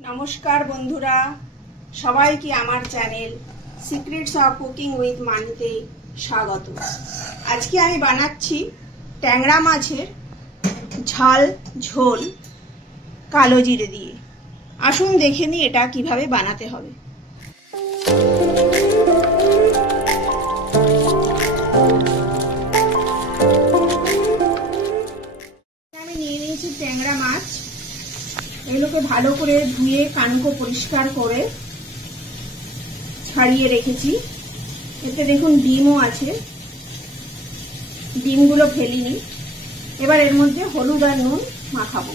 नमस्कार बंधुरा सबाइके आमार channel secrets of cooking with मानिते स्वागत। आज के आमी बानाচ্ছি ট্যাংরা মাছের ঝাল ঝোল কালো জিরে দিয়ে। আসুন দেখে নিই এটা কিভাবে বানাতে হবে। আমি নিয়ে নিয়েছি ট্যাংরা মাছ। এগুলোকে ভালো করে ধুয়ে কানকো পরিষ্কার করে ছাড়িয়ে রেখেছি। এতে দেখুন ডিমও আছে, ডিমগুলো ফেলিনি। এবার এর মধ্যে হলুদ আর নুন মাখাবো।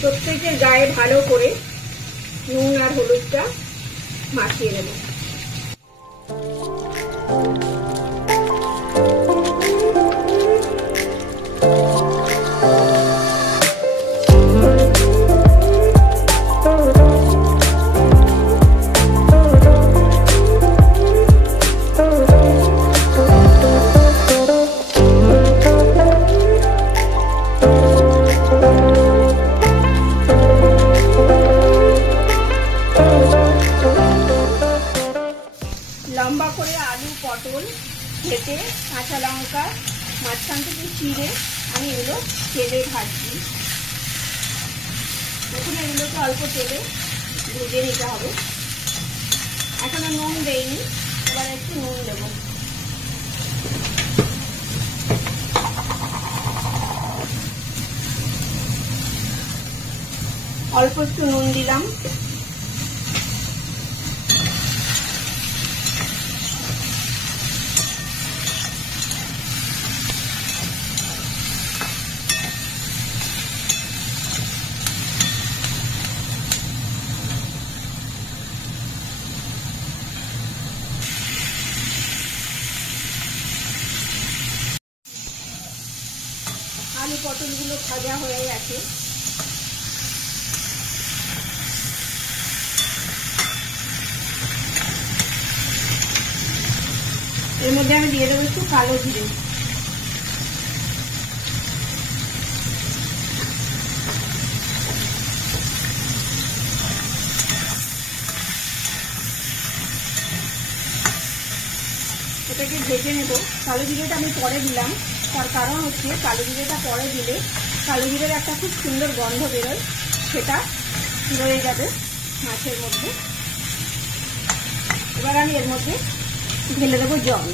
প্রত্যেকের গায়ে ভালো করে নুন আর হলুদটা মাখিয়ে দেব। লম্বা করে আলু পটল কেটে কাঁচা লঙ্কা মাঝখান থেকে চিড়ে আমি এগুলো তেলে ভাজছি। প্রথমে এগুলোকে অল্প তেলে ভেজে নিতে হবে। এখনো নুন দেইনি, এবার একটু নুন দেব। অল্প একটু নুন দিলাম। আলু পটলগুলো ভাজা হয়ে গেছে। এর মধ্যে আমি দিয়ে দেবো একটু কালো জিরে। এটাকে ভেজে নেব। কালো জিরেটা আমি পরে দিলাম, তার কারণ হচ্ছে কালো জিরেটা পরে দিলে কালো জিরের একটা খুব সুন্দর গন্ধ বেরোয়, সেটা রয়ে যাবে মাছের মধ্যে। এবার আমি এর মধ্যে ঢেলে দেবো জল।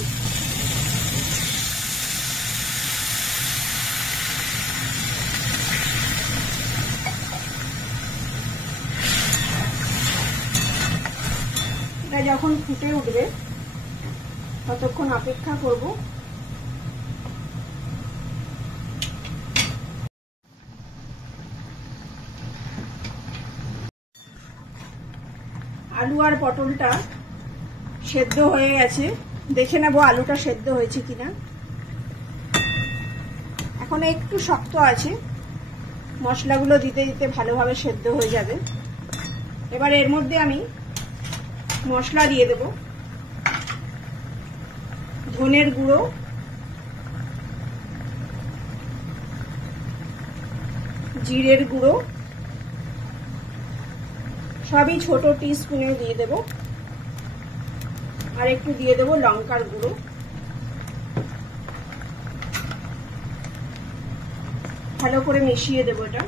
এটা যখন ফুটে উঠবে ততক্ষণ অপেক্ষা করব। আলু আর পটলটা সেদ্ধ হয়ে গেছে, দেখে নেব আলুটা সেদ্ধ হয়েছে কিনা। এখন একটু শক্ত আছে, মশলাগুলো দিতে দিতে ভালোভাবে সেদ্ধ হয়ে যাবে। এবার এর মধ্যে আমি মশলা দিয়ে দেব। ধনের গুঁড়ো, জিরের গুঁড়ো সবই ছোট টিস্পুনে দিয়ে দেব। আর একটু দিয়ে দেব লঙ্কার গুঁড়ো। ভালো করে মিশিয়ে দেব। এটা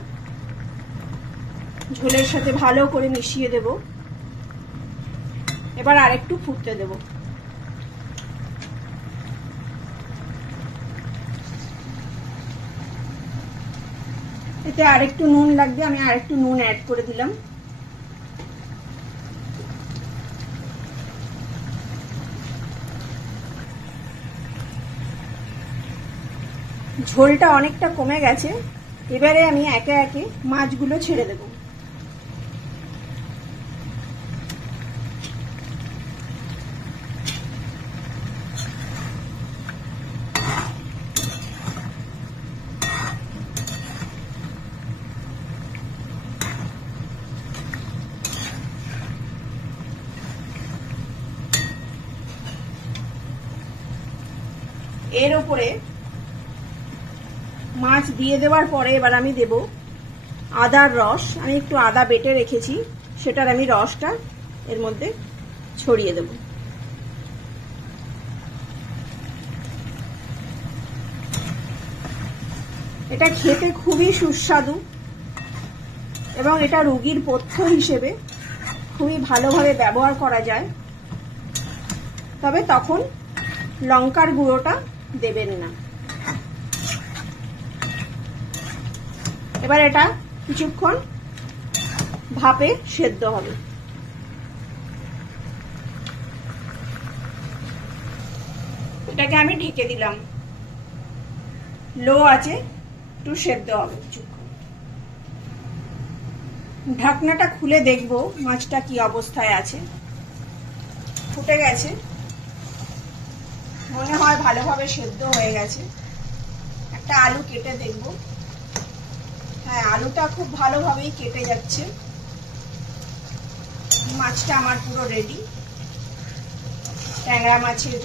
ঝোলের সাথে ভালো করে মিশিয়ে দেব। এবার আরেকটু ফুটতে দেব। এতে আরেকটু নুন লাগবে, আমি আরেকটু নুন অ্যাড করে দিলাম। ঝোলটা অনেকটা কমে গেছে। এবারে আমি একে একে মাছগুলো ছেড়ে দেব। এর উপরে মাছ দিয়ে দেওয়ার পরে এবার আমি দেব আদার রস। আমি একটু আদা বেটে রেখেছি, সেটার আমি রসটা এর মধ্যে ছড়িয়ে দেব। এটা খেতে খুবই সুস্বাদু এবং এটা রোগীর পথ্য হিসেবে খুবই ভালোভাবে ব্যবহার করা যায়। তবে তখন লঙ্কার গুঁড়োটা দেবেন না। এবার এটা কিছুক্ষণ ভাপে সেদ্ধ হবে। এটাকে আমি ঢেকে দিলাম, লো আছে, একটু সেদ্ধ হবে কিছুক্ষণ। ঢাকনাটা খুলে দেখবো মাছটা কি অবস্থায় আছে। ফুটে গেছে, মনে হয় ভালোভাবে সেদ্ধ হয়ে গেছে। একটা আলু কেটে দেখবো। হ্যাঁ, আলুটা খুব ভালোভাবেই কেটে যাচ্ছে। মাছটা আমার পুরো রেডি। ট্যাংরা মাছের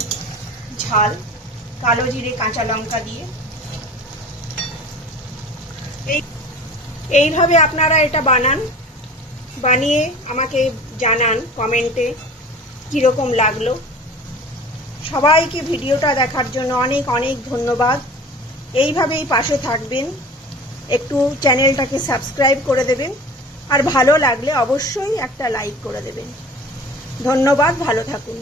ঝাল, কালো জিরে কাঁচা লঙ্কা দিয়ে। এইভাবে আপনারা এটা বানান, বানিয়ে আমাকে জানান কমেন্টে কিরকম লাগলো। সবাইকে ভিডিওটা দেখার জন্য অনেক অনেক ধন্যবাদ। এইভাবেই পাশে থাকবেন, একটু চ্যানেলটাকে সাবস্ক্রাইব করে দেবেন, আর ভালো লাগলে অবশ্যই একটা লাইক করে দেবেন। ধন্যবাদ, ভালো থাকুন।